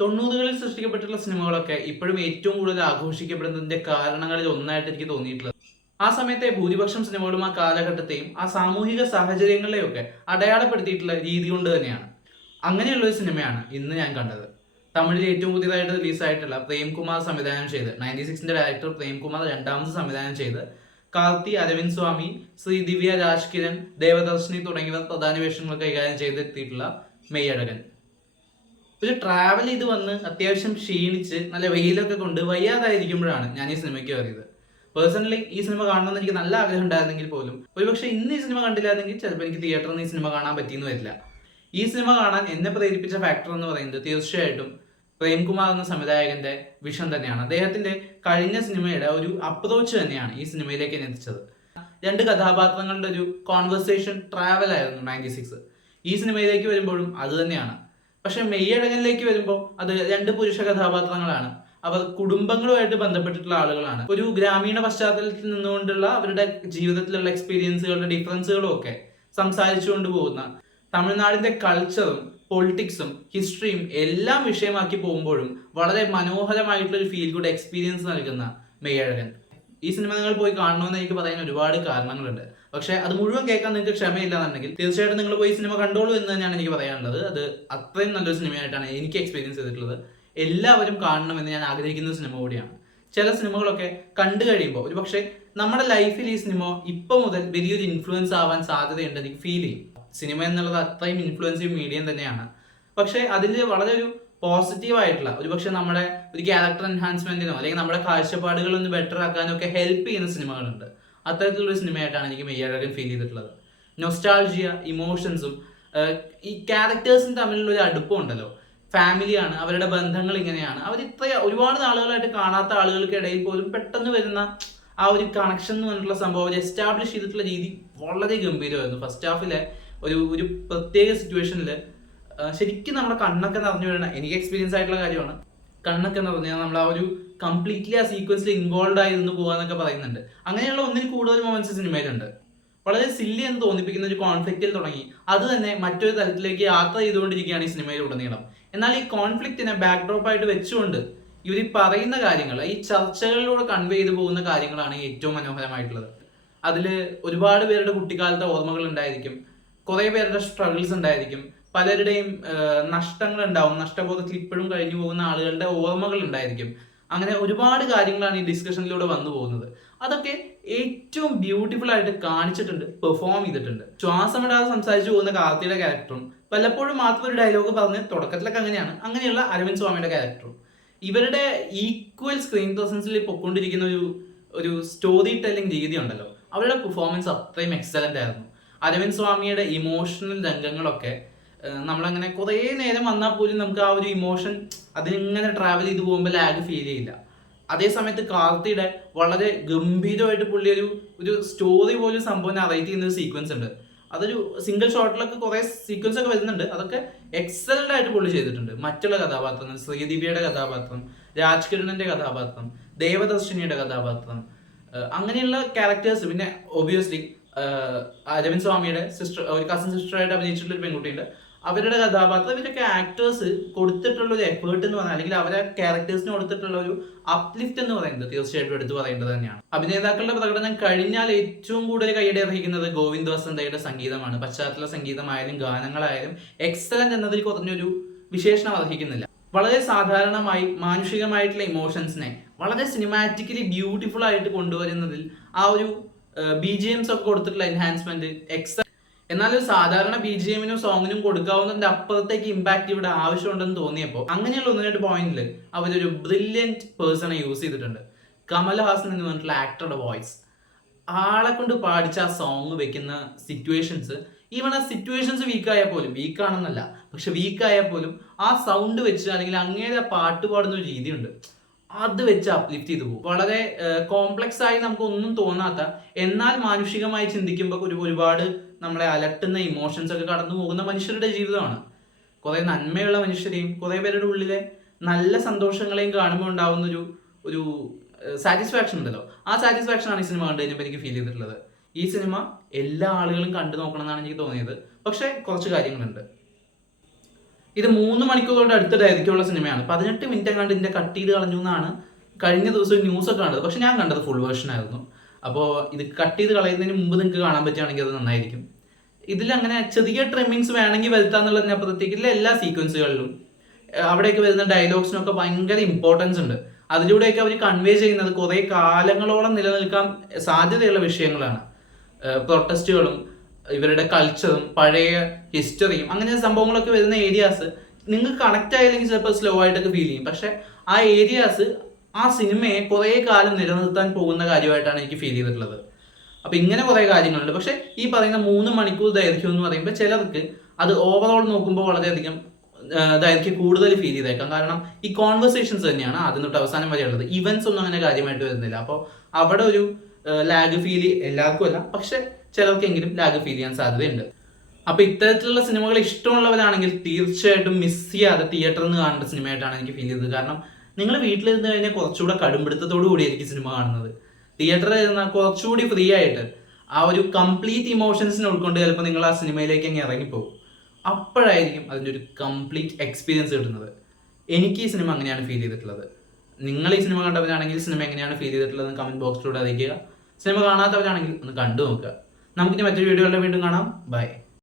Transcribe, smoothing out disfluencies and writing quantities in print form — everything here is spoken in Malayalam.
90കളിൽ സൃഷ്ടിക്കപ്പെട്ടിട്ടുള്ള സിനിമകളൊക്കെ ഇപ്പോഴും ഏറ്റവും കൂടുതൽ ആഘോഷിക്കപ്പെടുന്നതിന്റെ കാരണങ്ങളിൽ ഒന്നായിട്ട് എനിക്ക് തോന്നിയിട്ടുള്ളത് ആ സമയത്തെ ഭൂരിപക്ഷം സിനിമകളും ആ കാലഘട്ടത്തെയും ആ സാമൂഹിക സാഹചര്യങ്ങളെയും ഒക്കെ അടയാളപ്പെടുത്തിയിട്ടുള്ള രീതി കൊണ്ട് തന്നെയാണ്. അങ്ങനെയുള്ള ഒരു സിനിമയാണ് ഇന്ന് ഞാൻ കണ്ടത്. തമിഴിൽ ഏറ്റവും പുതിയതായിട്ട് റിലീസായിട്ടുള്ള പ്രേംകുമാർ സംവിധാനം ചെയ്ത് 96ന്റെ ഡയറക്ടർ പ്രേംകുമാർ രണ്ടാമത് സംവിധാനം ചെയ്ത് കാർത്തി, അരവിന്ദ് സ്വാമി, ശ്രീദിവ്യ, രാജ്കിരൺ, ദേവദർശിനി തുടങ്ങിയവർ പ്രധാന വേഷങ്ങൾ കൈകാര്യം ചെയ്തെത്തിയിട്ടുള്ള മെയ്യഴകൻ. ഒരു ട്രാവൽ ചെയ്ത് വന്ന് അത്യാവശ്യം ക്ഷീണിച്ച് നല്ല വെയിലൊക്കെ കൊണ്ട് വയ്യാതായിരിക്കുമ്പോഴാണ് ഞാൻ ഈ സിനിമയ്ക്ക് കയറിയത്. പേഴ്സണലി ഈ സിനിമ കാണണമെന്ന് എനിക്ക് നല്ല ആഗ്രഹം ഉണ്ടായിരുന്നെങ്കിൽ പോലും ഒരുപക്ഷെ ഇന്ന് ഈ സിനിമ കണ്ടില്ലായിരുന്നെങ്കിൽ ചിലപ്പോൾ എനിക്ക് തിയേറ്ററിൽ നിന്ന് ഈ സിനിമ കാണാൻ പറ്റിയെന്ന് വരില്ല. ഈ സിനിമ കാണാൻ എന്നെ പ്രേരിപ്പിച്ച ഫാക്ടർ എന്ന് പറയുന്നത് തീർച്ചയായിട്ടും പ്രേംകുമാർ എന്ന സംവിധായകന്റെ വിഷൻ തന്നെയാണ്. അദ്ദേഹത്തിന്റെ കഴിഞ്ഞ സിനിമയുടെ ഒരു അപ്രോച്ച് തന്നെയാണ് ഈ സിനിമയിലേക്ക് എന്നെ എത്തിച്ചത്. രണ്ട് കഥാപാത്രങ്ങളുടെ ഒരു കോൺവെർസേഷൻ ട്രാവൽ ആയിരുന്നു 96. ഈ സിനിമയിലേക്ക് വരുമ്പോഴും അത് തന്നെയാണ്. പക്ഷെ മെയ്യഴകനിലേക്ക് വരുമ്പോൾ അത് രണ്ട് പുരുഷ കഥാപാത്രങ്ങളാണ്. അവർ കുടുംബങ്ങളുമായിട്ട് ബന്ധപ്പെട്ടിട്ടുള്ള ആളുകളാണ്. ഒരു ഗ്രാമീണ പശ്ചാത്തലത്തിൽ നിന്നുകൊണ്ടുള്ള അവരുടെ ജീവിതത്തിലുള്ള എക്സ്പീരിയൻസുകളുടെ ഡിഫറൻസുകളും ഒക്കെ സംസാരിച്ചുകൊണ്ട് പോകുന്ന, തമിഴ്നാടിന്റെ കൾച്ചറും പൊളിറ്റിക്സും ഹിസ്റ്ററിയും എല്ലാം വിഷയമാക്കി പോകുമ്പോഴും വളരെ മനോഹരമായിട്ടുള്ള ഒരു ഫീൽ ഗുഡ് എക്സ്പീരിയൻസ് നൽകുന്ന മെയ്യഴകൻ. ഈ സിനിമ നിങ്ങൾ പോയി കാണണമെന്ന് എനിക്ക് പറയാൻ ഒരുപാട് കാരണങ്ങളുണ്ട്. പക്ഷെ അത് മുഴുവൻ കേൾക്കാൻ നിങ്ങൾക്ക് ക്ഷമയില്ല എന്നുണ്ടെങ്കിൽ തീർച്ചയായിട്ടും നിങ്ങൾ പോയി സിനിമ കണ്ടോളൂ എന്ന് തന്നെയാണ് എനിക്ക് പറയാനുള്ളത്. അത് അത്രയും നല്ലൊരു സിനിമയായിട്ടാണ് എനിക്ക് എക്സ്പീരിയൻസ് ചെയ്തിട്ടുള്ളത്. എല്ലാവരും കാണണമെന്ന് ഞാൻ ആഗ്രഹിക്കുന്ന സിനിമ കൂടിയാണ്. ചില സിനിമകളൊക്കെ കണ്ടു കഴിയുമ്പോൾ ഒരു പക്ഷേ നമ്മുടെ ലൈഫിൽ ഈ സിനിമ ഇപ്പൊ മുതൽ വലിയൊരു ഇൻഫ്ലുവൻസ് ആവാൻ സാധ്യതയുണ്ട് എനിക്ക് ഫീൽ ചെയ്യും. സിനിമ എന്നുള്ളത് അത്രയും ഇൻഫ്ലുവൻസീവ് മീഡിയം തന്നെയാണ്. പക്ഷെ അതിൽ വളരെ ഒരു പോസിറ്റീവ് ആയിട്ടുള്ള ഒരു പക്ഷെ നമ്മുടെ ഒരു ക്യാരക്ടർ എൻഹാൻസ്മെന്റിനോ അല്ലെങ്കിൽ നമ്മുടെ കാഴ്ചപ്പാടുകളൊന്ന് ബെറ്റർ ആക്കാനോ ഒക്കെ ഹെൽപ്പ് ചെയ്യുന്ന സിനിമകളുണ്ട്. അത്തരത്തിലുള്ള സിനിമയായിട്ടാണ് എനിക്ക് മെയ്യഴകൻ ഫീൽ ചെയ്തിട്ടുള്ളത്. നൊസ്റ്റാൾജിയ, ഇമോഷൻസും ഈ ക്യാരക്ടേഴ്സും തമ്മിലുള്ള ഒരു അടുപ്പം ഉണ്ടല്ലോ. ഫാമിലിയാണ്, അവരുടെ ബന്ധങ്ങൾ ഇങ്ങനെയാണ്, അവർ ഇത്ര ഒരുപാട് നാളുകളായിട്ട് കാണാത്ത ആളുകൾക്കിടയിൽ പോലും പെട്ടെന്ന് വരുന്ന ആ ഒരു കണക്ഷൻ എന്ന് പറഞ്ഞിട്ടുള്ള സംഭവം അവർ എസ്റ്റാബ്ലിഷ് ചെയ്തിട്ടുള്ള രീതി വളരെ ഗംഭീരമായിരുന്നു. ഫസ്റ്റ് ഹാഫിലെ ഒരു പ്രത്യേക സിറ്റുവേഷനിൽ ശരിക്കും നമ്മുടെ കണ്ണൊക്കെ നിറഞ്ഞു വീഴണ, എനിക്ക് എക്സ്പീരിയൻസ് ആയിട്ടുള്ള കാര്യമാണ്. കണ്ണൊക്കെ നിറഞ്ഞാൽ നമ്മൾ ആ ഒരു കംപ്ലീറ്റ്ലി ആ സീക്വൻസിൽ ഇൻവോൾവ് ആയിരുന്നു പോകാന്നൊക്കെ പറയുന്നുണ്ട്. അങ്ങനെയുള്ള ഒന്നിൽ കൂടുതൽ മൊമെന്റ്സ് സിനിമയിലുണ്ട്. വളരെ സില്ലി എന്ന് തോന്നിപ്പിക്കുന്ന ഒരു കോൺഫ്ലിക്റ്റിൽ തുടങ്ങി അത് തന്നെ മറ്റൊരു തലത്തിലേക്ക് യാത്ര ചെയ്തുകൊണ്ടിരിക്കുകയാണ് ഈ സിനിമയിൽ ഉടനീളം. എന്നാൽ ഈ കോൺഫ്ലിക്റ്റിനെ ബാക്ക്ഡ്രോപ്പ് ആയിട്ട് വെച്ചുകൊണ്ട് ഇവർ പറയുന്ന കാര്യങ്ങൾ, ഈ ചർച്ചകളിലൂടെ കൺവേ ചെയ്തു പോകുന്ന കാര്യങ്ങളാണ് ഏറ്റവും മനോഹരമായിട്ടുള്ളത്. അതിൽ ഒരുപാട് പേരുടെ കുട്ടിക്കാലത്തെ ഓർമ്മകൾ ഉണ്ടായിരിക്കും, കുറെ പേരുടെ സ്ട്രഗിൾസ് ഉണ്ടായിരിക്കും, പലരുടെയും നഷ്ടങ്ങൾ ഉണ്ടാവും, നഷ്ടബോധത്തിൽ ഇപ്പോഴും കഴിഞ്ഞു പോകുന്ന ആളുകളുടെ ഓർമ്മകൾ ഉണ്ടായിരിക്കും. അങ്ങനെ ഒരുപാട് കാര്യങ്ങളാണ് ഈ ഡിസ്കഷനിലൂടെ വന്നു പോകുന്നത്. അതൊക്കെ ഏറ്റവും ബ്യൂട്ടിഫുൾ ആയിട്ട് കാണിച്ചിട്ടുണ്ട്, പെർഫോം ചെയ്തിട്ടുണ്ട്. ശ്വാസമിടാതെ സംസാരിച്ചു പോകുന്ന കാർത്തിയുടെ ക്യാരക്ടറും പലപ്പോഴും മാത്രം ഒരു ഡയലോഗ് പറഞ്ഞ് തുടക്കത്തിലൊക്കെ അങ്ങനെയുള്ള അരവിന്ദ് സ്വാമിയുടെ ക്യാരക്ടറും ഇവരുടെ ഈക്വൽ സ്ക്രീൻ പ്രസൻസിൽ പൊക്കൊണ്ടിരിക്കുന്ന ഒരു സ്റ്റോറി ടെല്ലിംഗ് രീതി ഉണ്ടല്ലോ, അവരുടെ പെർഫോമൻസ് അത്രയും എക്സലന്റ് ആയിരുന്നു. അരവിന്ദ് സ്വാമിയുടെ ഇമോഷണൽ രംഗങ്ങളൊക്കെ നമ്മളങ്ങനെ കുറേ നേരം വന്നാൽ പോലും നമുക്ക് ആ ഒരു ഇമോഷൻ അതിനിങ്ങനെ ട്രാവൽ ചെയ്ത് പോകുമ്പോൾ ലാഗ് ഫീൽ ചെയ്യില്ല. അതേസമയത്ത് കാർത്തിയുടെ വളരെ ഗംഭീരമായിട്ട് പുള്ളി ഒരു സ്റ്റോറി പോലും സംഭവം നറേറ്റ് ചെയ്യുന്ന ഒരു സീക്വൻസ് ഉണ്ട്. അതൊരു സിംഗിൾ ഷോട്ടിലൊക്കെ കുറെ സീക്വൻസ് ഒക്കെ വരുന്നുണ്ട്. അതൊക്കെ എക്സലന്റ് ആയിട്ട് പുള്ളി ചെയ്തിട്ടുണ്ട്. മറ്റുള്ള കഥാപാത്രങ്ങൾ, ശ്രീദിവ്യയുടെ കഥാപാത്രം, രാജ്കിരണിന്റെ കഥാപാത്രം, ദേവദർശിനിയുടെ കഥാപാത്രം, അങ്ങനെയുള്ള ക്യാരക്ടേഴ്സ്, പിന്നെ ഒബിയസ്ലി അരവിന്ദ് സ്വാമിയുടെ സിസ്റ്റർ, ഒരു കസിൻ സിസ്റ്ററായിട്ട് അഭിനയിച്ചിട്ടുള്ള ഒരു പെൺകുട്ടിയുണ്ട്, അവരുടെ കഥാപാത്രം, ഇവരൊക്കെ ആക്ടേഴ്സ് കൊടുത്തിട്ടുള്ള ഒരു എഫേർട്ട് എന്ന് പറഞ്ഞാൽ, അല്ലെങ്കിൽ അവരെ ക്യാരക്ടേഴ്സിന് കൊടുത്തിട്ടുള്ള ഒരു അപ്ലിഫ്റ്റ് എന്ന് പറയുന്നത് തീർച്ചയായിട്ടും എടുത്തു പറയേണ്ടത് തന്നെയാണ്. അഭിനേതാക്കളുടെ പ്രകടനം കഴിഞ്ഞാൽ ഏറ്റവും കൂടുതൽ കൈയടി അർഹിക്കുന്നത് ഗോവിന്ദ് വസന്തയുടെ സംഗീതമാണ്. പശ്ചാത്തല സംഗീതമായാലും ഗാനങ്ങളായാലും എക്സലന്റ് എന്നതിൽ കുറഞ്ഞൊരു വിശേഷണം അർഹിക്കുന്നില്ല. വളരെ സാധാരണമായി മാനുഷികമായിട്ടുള്ള ഇമോഷൻസിനെ വളരെ സിനിമാറ്റിക്കലി ബ്യൂട്ടിഫുൾ ആയിട്ട് കൊണ്ടുവരുന്നതിൽ ആ ഒരു BGMs ഒക്കെ കൊടുത്തിട്ടുള്ള എൻഹാൻസ്മെന്റ് എന്നാൽ ഒരു സാധാരണ BGM-നും സോങ്ങിനും കൊടുക്കാവുന്നതിന്റെ അപ്പുറത്തേക്ക് ഇമ്പാക്ട് ഇവിടെ ആവശ്യമുണ്ടെന്ന് തോന്നിയപ്പോൾ അങ്ങനെയുള്ള ഒന്ന് രണ്ട് പോയിന്റിൽ അവരൊരു ബ്രില്യൻറ്റ് പേഴ്സണെ യൂസ് ചെയ്തിട്ടുണ്ട്. കമൽഹാസൻ എന്ന് പറഞ്ഞിട്ടുള്ള ആക്ടറുടെ വോയിസ്, ആളെ കൊണ്ട് പാടിച്ച ആ സോങ് വെക്കുന്ന സിറ്റുവേഷൻസ്, ഈവൺ ആ സിറ്റുവേഷൻസ് വീക്കായാൽ പോലും, വീക്കാണെന്നല്ല പക്ഷെ വീക്കായാൽ പോലും ആ സൗണ്ട് വെച്ച് അല്ലെങ്കിൽ അങ്ങേരെ പാട്ട് പാടുന്ന ഒരു രീതിയുണ്ട്, അത് വെച്ച് അപ്ലിഫ്റ്റ് ചെയ്തു പോകും. വളരെ കോംപ്ലക്സ് ആയി നമുക്ക് ഒന്നും തോന്നാത്ത, എന്നാൽ മാനുഷികമായി ചിന്തിക്കുമ്പോൾ ഒരുപാട് നമ്മളെ അലട്ടുന്ന ഇമോഷൻസ് ഒക്കെ കടന്നു പോകുന്ന മനുഷ്യരുടെ ജീവിതമാണ്. കുറെ നന്മയുള്ള മനുഷ്യരെയും കുറെ പേരുടെ ഉള്ളിലെ നല്ല സന്തോഷങ്ങളെയും കാണുമ്പോൾ ഉണ്ടാവുന്ന ഒരു സാറ്റിസ്ഫാക്ഷൻ ഉണ്ടല്ലോ, ആ സാറ്റിസ്ഫാക്ഷൻ ആണ് ഈ സിനിമ കണ്ടു കഴിഞ്ഞപ്പോൾ എനിക്ക് ഫീൽ ചെയ്തിട്ടുള്ളത്. ഈ സിനിമ എല്ലാ ആളുകളും കണ്ടു നോക്കണം എന്നാണ് എനിക്ക് തോന്നിയത്. പക്ഷെ കുറച്ച് കാര്യങ്ങളുണ്ട്. ഇത് 3 മണിക്കൂറോട് അടുത്ത ദൈർഘ്യമുള്ള സിനിമയാണ്. 18 മിനിറ്റ് എങ്ങാണ്ട് ഇതിന്റെ കട്ട് ചെയ്ത് കളഞ്ഞു എന്നാണ് കഴിഞ്ഞ ദിവസം ന്യൂസ് ഒക്കെ കണ്ടത്. പക്ഷെ ഞാൻ കണ്ടത് ഫുൾ വേർഷൻ ആയിരുന്നു. അപ്പോൾ ഇത് കട്ട് ചെയ്ത് കളയുന്നതിന് മുമ്പ് നിങ്ങൾക്ക് കാണാൻ പറ്റുകയാണെങ്കിൽ അത് നന്നായിരിക്കും. ഇതിലങ്ങനെ ചെറിയ ട്രിമ്മിങ്സ് വേണമെങ്കിൽ വരുത്താന്നുള്ളതിനപ്പുറത്തേക്ക് ഇതിലെ എല്ലാ സീക്വൻസുകളിലും അവിടെയൊക്കെ വരുന്ന ഡയലോഗ്സിനൊക്കെ ഭയങ്കര ഇമ്പോർട്ടൻസ് ഉണ്ട്. അതിലൂടെയൊക്കെ അവർ കൺവേ ചെയ്യുന്നത് കുറേ കാലങ്ങളോളം നിലനിൽക്കാൻ സാധ്യതയുള്ള വിഷയങ്ങളാണ്. പ്രൊട്ടസ്റ്റുകളും ഇവരുടെ കൾച്ചറും പഴയ ഹിസ്റ്ററിയും അങ്ങനെ സംഭവങ്ങളൊക്കെ വരുന്ന ഏരിയാസ് നിങ്ങൾക്ക് കണക്ട് ആയില്ലെങ്കിൽ ചിലപ്പോൾ സ്ലോ ആയിട്ടൊക്കെ ഫീൽ ചെയ്യും. പക്ഷെ ആ ഏരിയാസ് ആ സിനിമയെ കുറേ കാലം നിലനിർത്താൻ പോകുന്ന കാര്യമായിട്ടാണ് എനിക്ക് ഫീൽ ചെയ്തിട്ടുള്ളത്. അപ്പൊ ഇങ്ങനെ കുറെ കാര്യങ്ങളുണ്ട്. പക്ഷെ ഈ പറയുന്ന 3 മണിക്കൂർ ദൈർഘ്യം എന്ന് പറയുമ്പോൾ ചിലർക്ക് അത് ഓവറോൾ നോക്കുമ്പോൾ വളരെയധികം ദൈർഘ്യം കൂടുതൽ ഫീൽ ചെയ്തേക്കാം. കാരണം ഈ കോൺവെർസേഷൻസ് തന്നെയാണ് ആദ്യം തൊട്ട് അവസാനം വരെ ഉള്ളത്. ഇവന്റ്സ് ഒന്നും അങ്ങനെ കാര്യമായിട്ട് വരുന്നില്ല. അപ്പോൾ അവിടെ ഒരു ലാഗ് ഫീൽ എല്ലാവർക്കും അല്ല, പക്ഷെ ചിലർക്കെങ്കിലും ലാഗ് ഫീൽ ചെയ്യാൻ സാധ്യതയുണ്ട്. അപ്പൊ ഇത്തരത്തിലുള്ള സിനിമകൾ ഇഷ്ടമുള്ളവരാണെങ്കിൽ തീർച്ചയായിട്ടും മിസ് ചെയ്യാതെ തിയേറ്ററിൽ നിന്ന് കാണേണ്ട സിനിമയായിട്ടാണ് എനിക്ക് ഫീൽ ചെയ്തത്. കാരണം നിങ്ങൾ വീട്ടിലിരുന്ന് കഴിഞ്ഞാൽ കുറച്ചുകൂടെ കടുംപിടുത്തത്തോടു കൂടിയായിരിക്കും സിനിമ കാണുന്നത്. തിയേറ്ററിൽ ഇരുന്നാൽ കുറച്ചുകൂടി ഫ്രീ ആയിട്ട് ആ ഒരു കംപ്ലീറ്റ് ഇമോഷൻസിനെ ഉൾക്കൊണ്ട് ചിലപ്പോൾ നിങ്ങൾ ആ സിനിമയിലേക്ക് അങ്ങ് ഇറങ്ങിപ്പോകും. അപ്പോഴായിരിക്കും അതിൻ്റെ ഒരു കംപ്ലീറ്റ് എക്സ്പീരിയൻസ് കിട്ടുന്നത്. എനിക്ക് ഈ സിനിമ അങ്ങനെയാണ് ഫീൽ ചെയ്തിട്ടുള്ളത്. നിങ്ങൾ ഈ സിനിമ കണ്ടവരാണെങ്കിൽ സിനിമ എങ്ങനെയാണ് ഫീൽ ചെയ്തിട്ടുള്ളത് കമന്റ് ബോക്സിലൂടെ അറിയിക്കുക. സിനിമ കാണാത്തവരാണെങ്കിൽ ഒന്ന് കണ്ടു നോക്കുക. നമുക്കിനി മറ്റൊരു വീഡിയോകളുടെ വീണ്ടും കാണാം. ബൈ.